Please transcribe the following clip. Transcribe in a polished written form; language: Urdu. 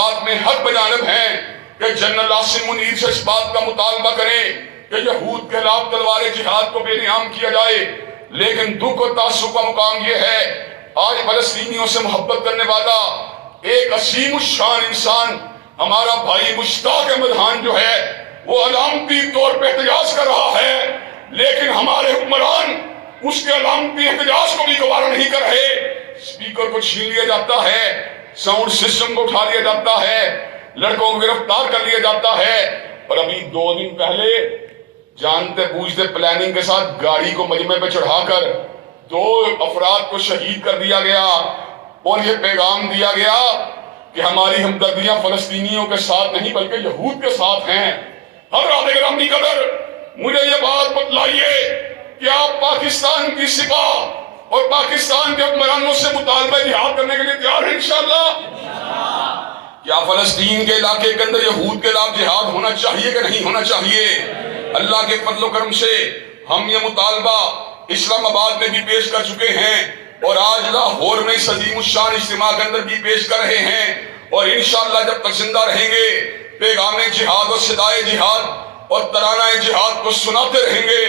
بات میں حق بجانب ہیں کہ جنرل عاصم منیر سے اس بات کا مطالبہ کریں کہ یہود کے خلاف تلوار جہاد کو بے نیام کیا جائے، لیکن دکھ و تعصب کا مقام یہ ہے آج فلسطینیوں سے محبت کرنے والا ایک عظیم الشان انسان ہمارا بھائی مشتاق احمد خان جو ہے وہ علامتی طور پہ احتجاج کر رہا ہے، لیکن ہمارے حکمران اس کے علامتی احتجاج کو بھی گوارا نہیں کر رہے۔ اسپیکر کو چھین لیا جاتا ہے، ساؤنڈ سسٹم کو اٹھا لیا جاتا ہے، لڑکوں کو گرفتار کر لیا جاتا ہے، اور ابھی 2 دن پہلے جانتے بوجھتے پلاننگ کے ساتھ گاڑی کو مجمع پہ چڑھا کر 2 افراد کو شہید کر دیا گیا، اور یہ پیغام دیا گیا کہ ہماری ہمدردیاں فلسطینیوں کے ساتھ نہیں بلکہ یہود کے ساتھ ہیں۔ حضرات گرامی قدر، مجھے یہ بات بتلائیے کہ آپ پاکستان کی سپاہ اور پاکستان کے حکمرانوں سے مطالبہ جہاد کرنے کے لیے تیار ہیں انشاءاللہ؟ کیا فلسطین کے علاقے کے اندر یہود کے خلاف جہاد ہونا چاہیے کہ نہیں ہونا چاہیے؟ اللہ کے فضل و کرم سے ہم یہ مطالبہ اسلام آباد میں بھی پیش کر چکے ہیں، اور آج لاہور میں اس عظیم الشان اجتماع کے اندر بھی پیش کر رہے ہیں، اور انشاءاللہ جب تک زندہ رہیں گے پیغام جہاد اور صدائے جہاد اور ترانہ جہاد کو سناتے رہیں گے۔